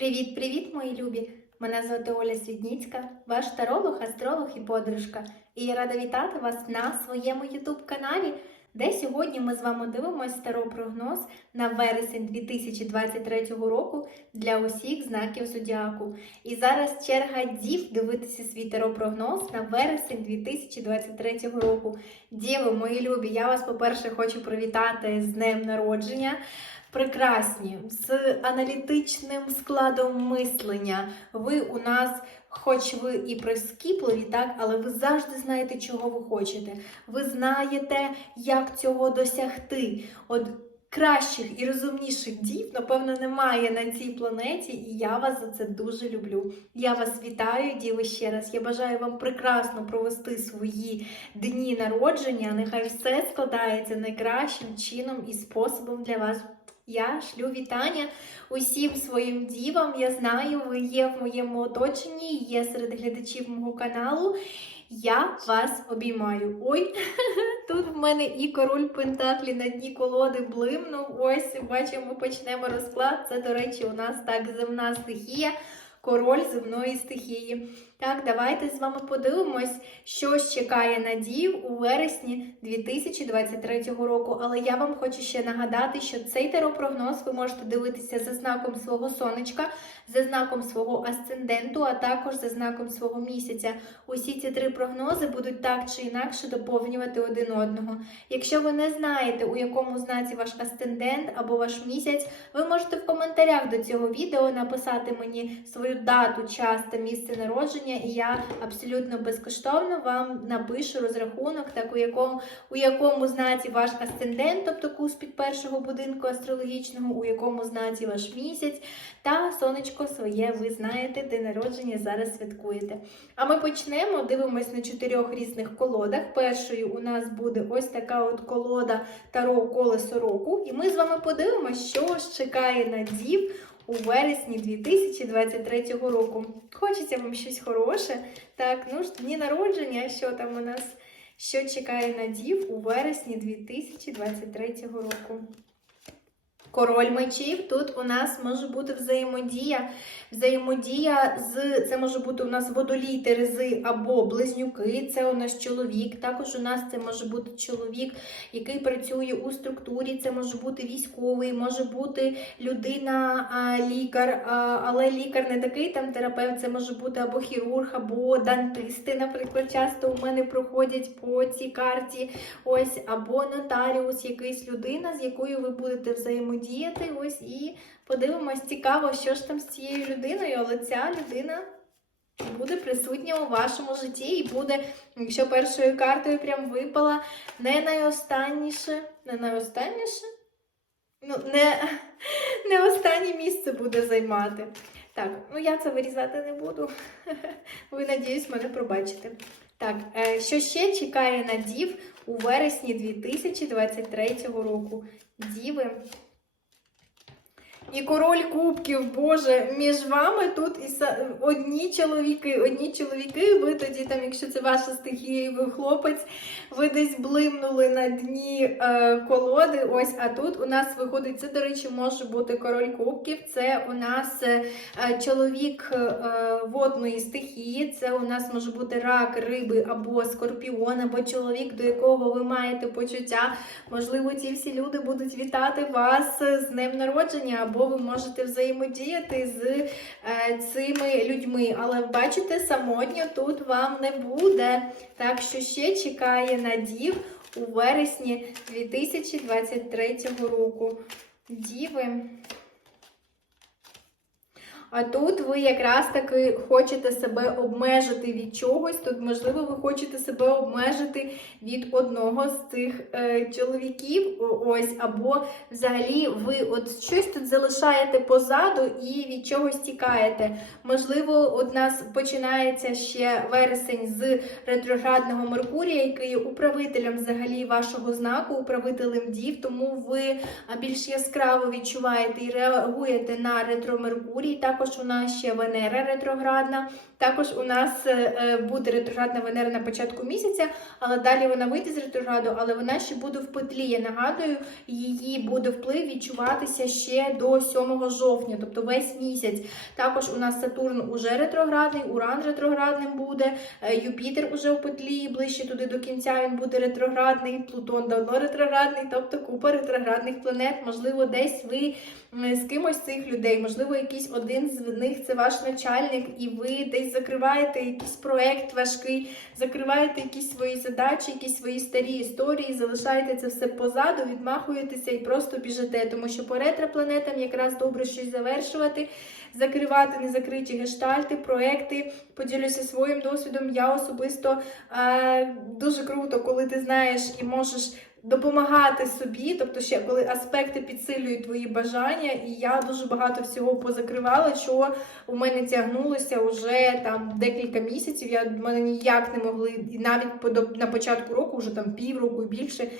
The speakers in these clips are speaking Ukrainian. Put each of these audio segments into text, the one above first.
Привіт-привіт, мої любі! Мене звати Оля Свідніцька, ваш таролог, астролог і подружка. І я рада вітати вас на своєму ютуб-каналі, де сьогодні ми з вами дивимося таро-прогноз на вересень 2023 року для усіх знаків зодіаку. І зараз черга дів дивитися свій таро-прогноз на вересень 2023 року. Діви, мої любі, я вас, по-перше, хочу привітати з днем народження прекрасні, з аналітичним складом мислення. Ви у нас, хоч ви і прискіпливі, так, але ви завжди знаєте, чого ви хочете. Ви знаєте, як цього досягти. От кращих і розумніших дів, напевно, немає на цій планеті, і я вас за це дуже люблю. Я вас вітаю, діви, ще раз. Я бажаю вам прекрасно провести свої дні народження. Нехай все складається найкращим чином і способом для вас. Я шлю вітання усім своїм дівам. Я знаю, ви є в моєму оточенні, є серед глядачів мого каналу. Я вас обіймаю. Ой, тут в мене і король Пентаклі на дні колоди блимнув. Ось, бачимо, почнемо розклад. Це, до речі, у нас так земна стихія, король земної стихії. Так, давайте з вами подивимось, що чекає надів у вересні 2023 року. Але я вам хочу ще нагадати, що цей теропрогноз ви можете дивитися за знаком свого сонечка, за знаком свого асценденту, а також за знаком свого місяця. Усі ці три прогнози будуть так чи інакше доповнювати один одного. Якщо ви не знаєте, у якому знаці ваш асцендент або ваш місяць, ви можете в коментарях до цього відео написати мені свою дату, час та місце народження, і я абсолютно безкоштовно вам напишу розрахунок, так у якому у якому знаці ваш асцендент, тобто кус під першого будинку астрологічного, у якому знаці ваш місяць, та сонечко своє, ви знаєте, де народження зараз святкуєте. А ми почнемо, дивимось на чотирьох різних колодах. Першою у нас буде ось така от колода Таро колесо року. І ми з вами подивимося, що ж чекає на дів у вересні 2023 року. Хочеться вам щось хороше. Так, ну ж, дні народження, що там у нас? Що чекає на дів у вересні 2023 року? Король мечів. Тут у нас може бути взаємодія. Взаємодія з це може бути у нас водолій, терези або близнюки. Це у нас чоловік. Також у нас це може бути чоловік, який працює у структурі. Це може бути військовий, може бути людина, лікар, але лікар не такий там терапевт. Це може бути або хірург, або дантисти. Наприклад, часто у мене проходять по цій карті. Ось або нотаріус, якийсь людина, з якою ви будете взаємодіяти діяти. Ось і подивимось, цікаво, що ж там з цією людиною, але ця людина буде присутня у вашому житті і буде, якщо першою картою прям випала, не найостанніше, не найостанніше, ну, не, не останнє місце буде займати. Так, ну я це вирізати не буду. Ви, надіюсь, мене пробачите. Так, е, що ще чекає на дів у вересні 2023 року? Діви. І король кубків, Боже, між вами тут і са... одні чоловіки, одні чоловіки, ви тоді, там, якщо це ваша стихія, і ви хлопець, ви десь блимнули на дні е, колоди. Ось, а тут у нас виходить, це, до речі, може бути король кубків, це у нас е, чоловік е, водної стихії, це у нас може бути рак, риби або скорпіон, або чоловік, до якого ви маєте почуття. Можливо, ці всі люди будуть вітати вас з днем народження. або або ви можете взаємодіяти з е, цими людьми. Але бачите, самотньо тут вам не буде. Так що ще чекає надів у вересні 2023 року. Діви. А тут ви якраз таки хочете себе обмежити від чогось. Тут, можливо, ви хочете себе обмежити від одного з цих е, чоловіків. Ось, або взагалі ви от щось тут залишаєте позаду і від чогось тікаєте. Можливо, у нас починається ще вересень з ретроградного Меркурія, який є управителем взагалі вашого знаку, управителем дів, тому ви більш яскраво відчуваєте і реагуєте на ретро Меркурій. Так також у нас ще Венера ретроградна. Також у нас е, е, буде ретроградна Венера на початку місяця, але далі вона вийде з ретрограду, але вона ще буде в петлі. Я нагадую, її буде вплив відчуватися ще до 7 жовтня, тобто весь місяць. Також у нас Сатурн уже ретроградний, Уран ретроградним буде, е, Юпітер уже в петлі, ближче туди до кінця він буде ретроградний, Плутон давно ретроградний, тобто купа ретроградних планет. Можливо, десь ви з кимось з цих людей, можливо, якийсь один з них це ваш начальник, і ви десь закриваєте якийсь проект важкий, закриваєте якісь свої задачі, якісь свої старі історії, залишаєте це все позаду, відмахуєтеся і просто біжите, тому що по ретропланетам якраз добре щось завершувати, закривати незакриті гештальти, проекти. Поділюся своїм досвідом. Я особисто е, дуже круто, коли ти знаєш і можеш. Допомагати собі, тобто ще коли аспекти підсилюють твої бажання, і я дуже багато всього позакривала, що у мене тягнулося вже там декілька місяців. Я в мене ніяк не могли, і навіть на початку року, вже там півроку і більше.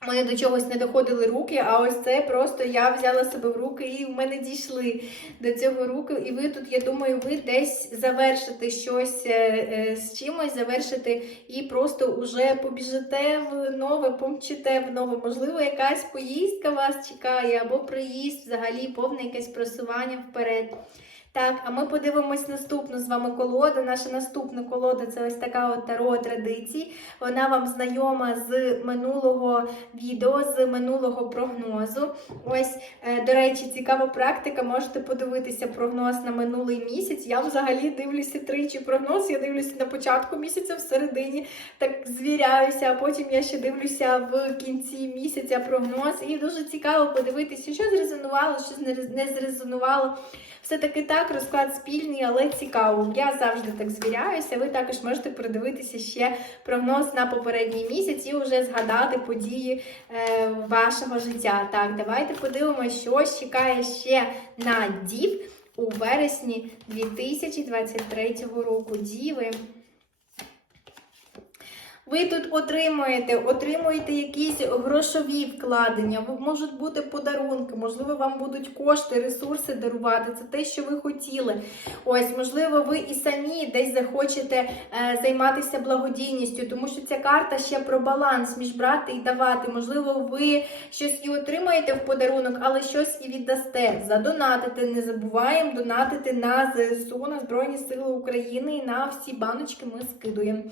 Мене до чогось не доходили руки, а ось це просто я взяла себе в руки і в мене дійшли до цього руки. І ви тут, я думаю, ви десь завершите щось е, е, з чимось, завершите і просто уже побіжите в нове, помчите в нове. Можливо, якась поїздка вас чекає, або приїзд, взагалі повне якесь просування вперед. Так, а ми подивимось наступну з вами колоду. Наша наступна колода це ось така от таро традицій. Вона вам знайома з минулого відео, з минулого прогнозу. Ось, е, до речі, цікава практика. Можете подивитися прогноз на минулий місяць. Я взагалі дивлюся тричі прогноз. Я дивлюся на початку місяця, в середині, так звіряюся, а потім я ще дивлюся в кінці місяця прогноз. І дуже цікаво подивитися, що зрезонувало, що не зрезонувало. Все-таки так, розклад спільний, але цікаво. Я завжди так звіряюся. Ви також можете продивитися ще прогноз на попередній місяць і вже згадати події е, вашого життя. Так, давайте подивимося, що чекає ще на дів у вересні 2023 року. Діви. Ви тут отримуєте, отримуєте якісь грошові вкладення, можуть бути подарунки, можливо, вам будуть кошти, ресурси дарувати. Це те, що ви хотіли. Ось, можливо, ви і самі десь захочете е, займатися благодійністю, тому що ця карта ще про баланс між брати і давати. Можливо, ви щось і отримаєте в подарунок, але щось і віддасте. Задонатити. Не забуваємо донатити на ЗСУ, на Збройні Сили України і на всі баночки ми скидуємо.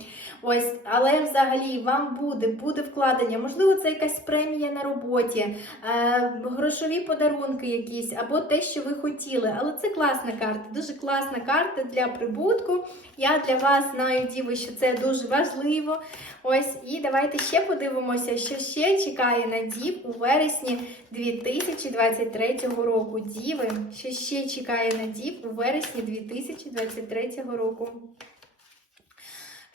Ось, але взагалі вам буде, буде вкладення. Можливо, це якась премія на роботі, е, грошові подарунки якісь, або те, що ви хотіли. Але це класна карта, дуже класна карта для прибутку. Я для вас знаю, діви, що це дуже важливо. Ось, і давайте ще подивимося, що ще чекає на дів у вересні 2023 року. Діви, що ще чекає на дів у вересні 2023 року.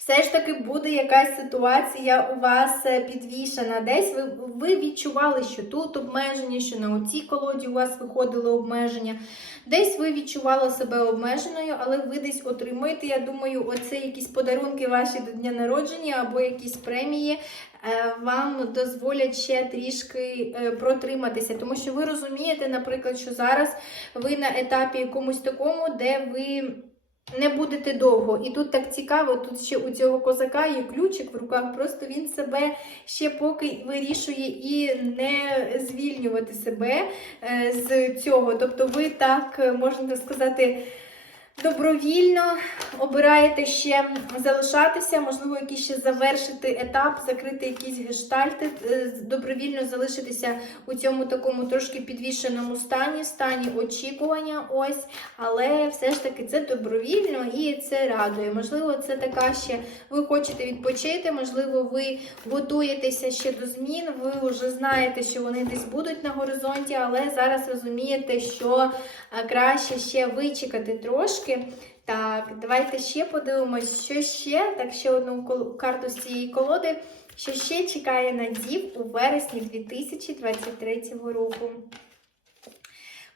Все ж таки буде якась ситуація у вас е, підвішена. Десь ви, ви відчували, що тут обмеження, що на оцій колоді у вас виходило обмеження. Десь ви відчували себе обмеженою, але ви десь отримуєте, я думаю, оце якісь подарунки ваші до дня народження або якісь премії. е, Вам дозволять ще трішки е, протриматися, тому що ви розумієте, наприклад, що зараз ви на етапі якомусь такому, де ви не будете довго. І тут так цікаво, тут ще у цього козака є ключик в руках, просто він себе ще поки вирішує і не звільнювати себе е, з цього. Тобто ви так, е, можна сказати, добровільно обираєте ще залишатися, можливо, якийсь ще завершити етап, закрити якісь гештальти, е, добровільно залишитися у цьому такому трошки підвішеному стані, стані очікування. Ось, але все ж таки це добровільно і це радує. Можливо, це така ще ви хочете відпочити, можливо, ви готуєтеся ще до змін. Ви вже знаєте, що вони десь будуть на горизонті, але зараз розумієте, що краще ще вичекати трошки. Так, давайте ще подивимось, що ще. Так, ще одну карту з цієї колоди. Що ще чекає на дів у вересні 2023 року.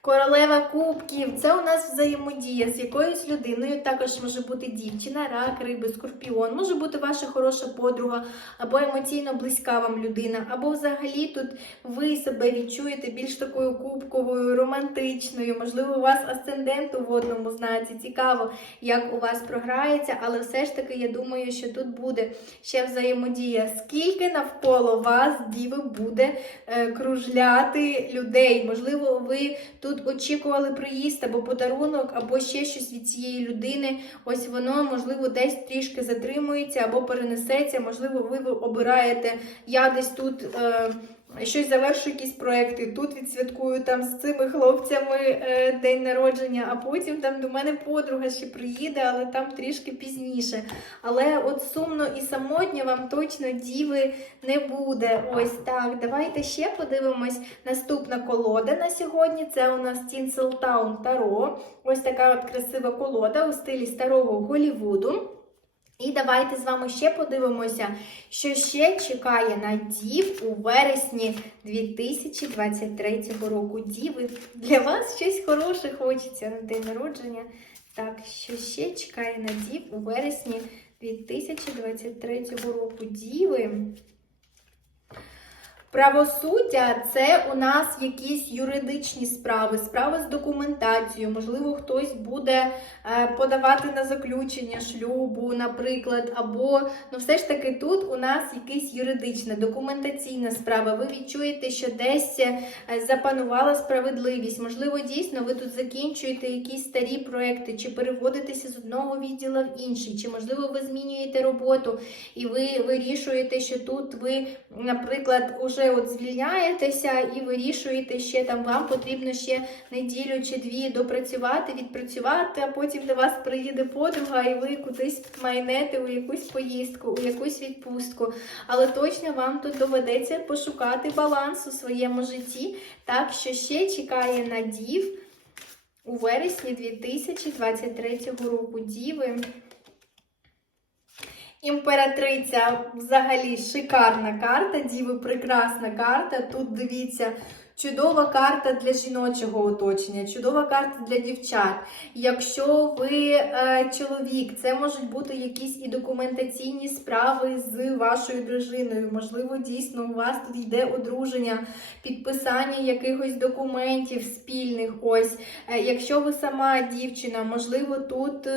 Королева кубків це у нас взаємодія з якоюсь людиною. Також може бути дівчина, рак, риби, скорпіон, може бути ваша хороша подруга, або емоційно близька вам людина, або взагалі тут ви себе відчуєте більш такою кубковою, романтичною. Можливо, у вас асцендент у водному знаці. Цікаво, як у вас програється, але все ж таки я думаю, що тут буде ще взаємодія. Скільки навколо вас діви буде е, кружляти людей? Можливо, ви тут очікували приїзд або подарунок, або ще щось від цієї людини. Ось воно, можливо, десь трішки затримується або перенесеться. Можливо, ви обираєте. Я десь тут. Е, Щось завершу якісь проекти, тут відсвяткую там з цими хлопцями е, день народження, а потім там до мене подруга ще приїде, але там трішки пізніше. Але от сумно і самотньо вам точно діви не буде. Ось так. Давайте ще подивимось. Наступна колода на сьогодні. Це у нас Tinseltown Таро. Ось така от красива колода у стилі старого Голівуду. І давайте з вами ще подивимося, що ще чекає на дів у вересні 2023 року. Діви, для вас щось хороше хочеться на день народження. Так, що ще чекає на дів у вересні 2023 року. Діви. Правосуддя це у нас якісь юридичні справи, справи з документацією. Можливо, хтось буде е, подавати на заключення шлюбу, наприклад, або ну, все ж таки тут у нас якась юридична, документаційна справа. Ви відчуєте, що десь е, запанувала справедливість. Можливо, дійсно ви тут закінчуєте якісь старі проекти, чи переводитеся з одного відділу в інший, чи можливо ви змінюєте роботу і ви вирішуєте, що тут ви, наприклад, уже от звільняєтеся і вирішуєте, ще там вам потрібно ще неділю чи дві допрацювати, відпрацювати, а потім до вас приїде подруга, і ви кудись майнете у якусь поїздку, у якусь відпустку. Але точно вам тут доведеться пошукати баланс у своєму житті, так що ще чекає на дів у вересні 2023 року. Діви. Імператриця взагалі шикарна карта, діви прекрасна карта. Тут дивіться, чудова карта для жіночого оточення, чудова карта для дівчат. Якщо ви е, чоловік, це можуть бути якісь і документаційні справи з вашою дружиною. Можливо, дійсно у вас тут йде одруження, підписання якихось документів спільних. Ось, Е, якщо ви сама дівчина, можливо, тут.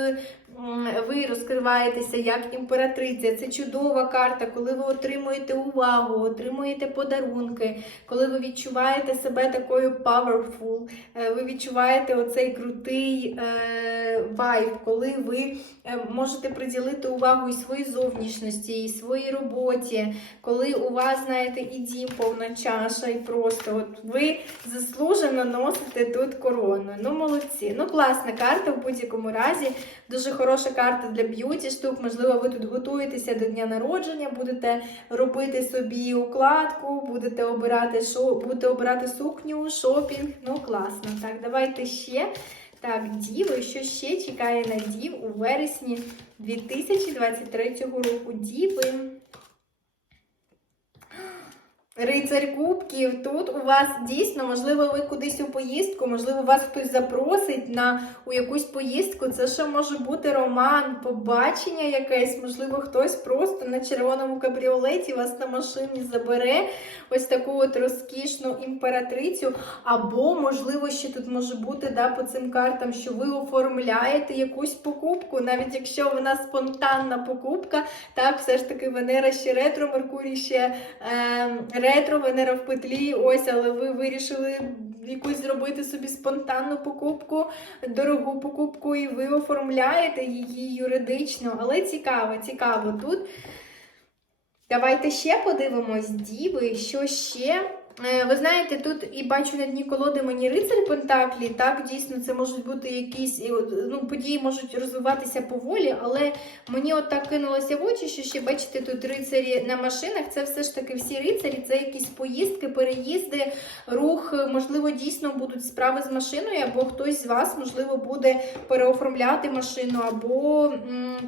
Е, ви розкриваєтеся як імператриця. Це чудова карта, коли ви отримуєте увагу, отримуєте подарунки, коли ви відчуваєте себе такою powerful, е, ви відчуваєте оцей крутий е, вайб, коли ви е, можете приділити увагу і своїй зовнішності, і своїй роботі, коли у вас, знаєте, і дім повна чаша, і просто от ви заслужено носите тут корону. Ну, молодці. Ну, класна карта в будь-якому разі. Дуже хороша карта для б'юті штук. Можливо, ви тут готуєтеся до дня народження, будете робити собі укладку, будете обирати шо, будете обирати сукню, шопінг. Ну, класно. Так, давайте ще. Так, діви, що ще чекає на дів у вересні 2023 року. Діви. Рицарь Кубків, тут у вас дійсно, можливо, ви кудись у поїздку, можливо, вас хтось запросить на у якусь поїздку. Це ще може бути роман, побачення якесь, можливо, хтось просто на червоному кабріолеті вас на машині забере ось таку от розкішну імператрицю. Або, можливо, ще тут може бути да, по цим картам, що ви оформляєте якусь покупку, навіть якщо вона спонтанна покупка, так, все ж таки Венера ще ретро, Меркурій ще. Е, ретро, Венера в петлі, ось, але ви вирішили якусь зробити собі спонтанну покупку, дорогу покупку, і ви оформляєте її юридично. Але цікаво, цікаво тут. Давайте ще подивимось, діви, що ще. Е, Ви знаєте, тут і бачу на дні колоди мені рицарь Пентаклі. Так, дійсно, це можуть бути якісь ну, події можуть розвиватися поволі, але мені от так кинулося в очі, що ще бачите, тут рицарі на машинах. Це все ж таки всі рицарі, це якісь поїздки, переїзди, рух. Можливо, дійсно будуть справи з машиною, або хтось з вас, можливо, буде переоформляти машину, або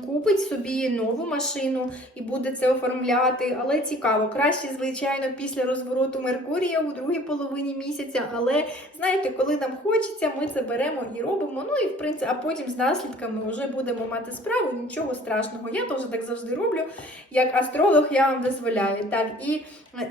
купить собі нову машину і буде це оформляти. Але цікаво, краще, звичайно, після розвороту Меркурія. Меркурія у другій половині місяця. Але знаєте, коли нам хочеться, ми це беремо і робимо. Ну і в принципі, а потім з наслідками вже будемо мати справу. Нічого страшного. Я теж так завжди роблю. Як астролог, я вам дозволяю. Так, і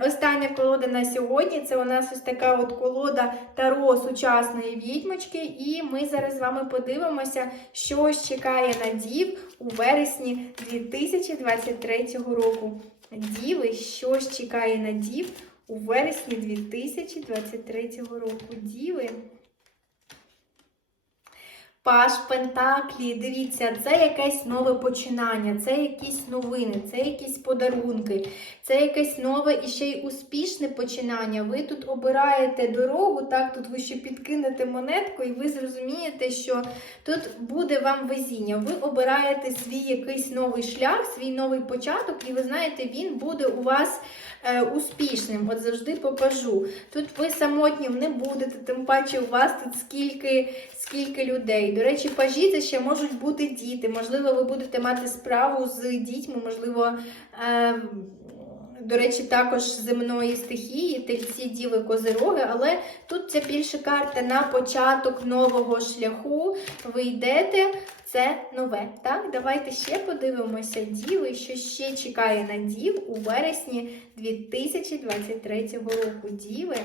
остання колода на сьогодні це у нас ось така от колода Таро сучасної відьмочки. І ми зараз з вами подивимося, що чекає на дів у вересні 2023 року. Діви, що ж чекає на дів у вересні 2023 року. Діви. Паш Пентаклі, дивіться, це якесь нове починання, це якісь новини, це якісь подарунки, це якесь нове і ще й успішне починання. Ви тут обираєте дорогу, так, тут ви ще підкинете монетку, і ви зрозумієте, що тут буде вам везіння. Ви обираєте свій якийсь новий шлях, свій новий початок, і ви знаєте, він буде у вас е, успішним. От завжди покажу. Тут ви самотнім не будете, тим паче у вас тут скільки, скільки людей. До речі, пажі ще можуть бути діти. Можливо, ви будете мати справу з дітьми, можливо. Е, до речі, також земної стихії, тельці, діви, козироги, але тут це більше карта на початок нового шляху. Ви йдете, це нове. Так, давайте ще подивимося діви, що ще чекає на дів у вересні 2023 року. Діви.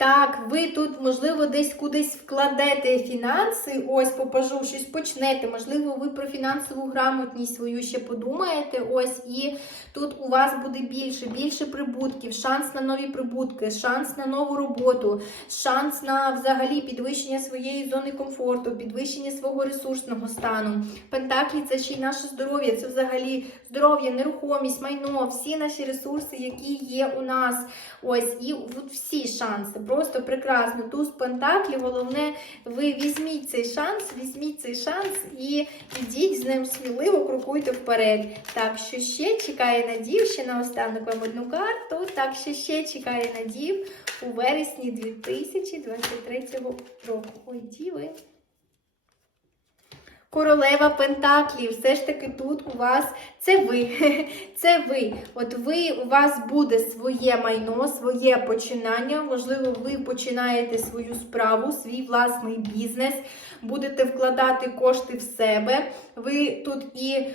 Так, ви тут, можливо, десь кудись вкладете фінанси, ось попажу, щось почнете. Можливо, ви про фінансову грамотність свою ще подумаєте. Ось, і тут у вас буде більше, більше прибутків, шанс на нові прибутки, шанс на нову роботу, шанс на взагалі підвищення своєї зони комфорту, підвищення свого ресурсного стану. Пентаклі це ще й наше здоров'я, це взагалі здоров'я, нерухомість, майно, всі наші ресурси, які є у нас. Ось, і от всі шанси. Просто прекрасно. Туз Пентаклі, головне, ви візьміть цей шанс, візьміть цей шанс і йдіть з ним сміливо, крокуйте вперед. Так, що ще чекає Надів ще ще наостанок вам одну карту. Так, що ще чекає надів у вересні 2023 року. Ой, діви. Королева Пентаклів, все ж таки тут у вас це ви. Це ви. От ви у вас буде своє майно, своє починання. Можливо, ви починаєте свою справу, свій власний бізнес, будете вкладати кошти в себе. Ви тут і е,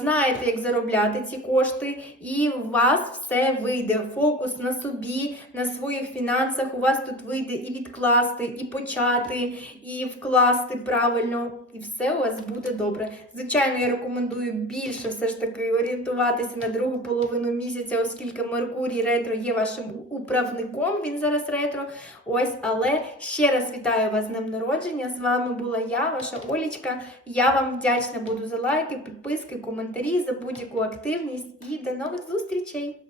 знаєте, як заробляти ці кошти, і у вас все вийде. Фокус на собі, на своїх фінансах. У вас тут вийде і відкласти, і почати, і вкласти правильно, і все у вас буде добре. Звичайно, я рекомендую більше все ж таки орієнтуватися на другу половину місяця, оскільки Меркурій ретро є вашим управником. Він зараз ретро. Ось, але ще раз вітаю вас з днем народження. З вами була я, ваша Олічка. Я вам вдячна буду за лайки, підписки, коментарі, за будь-яку активність і до нових зустрічей!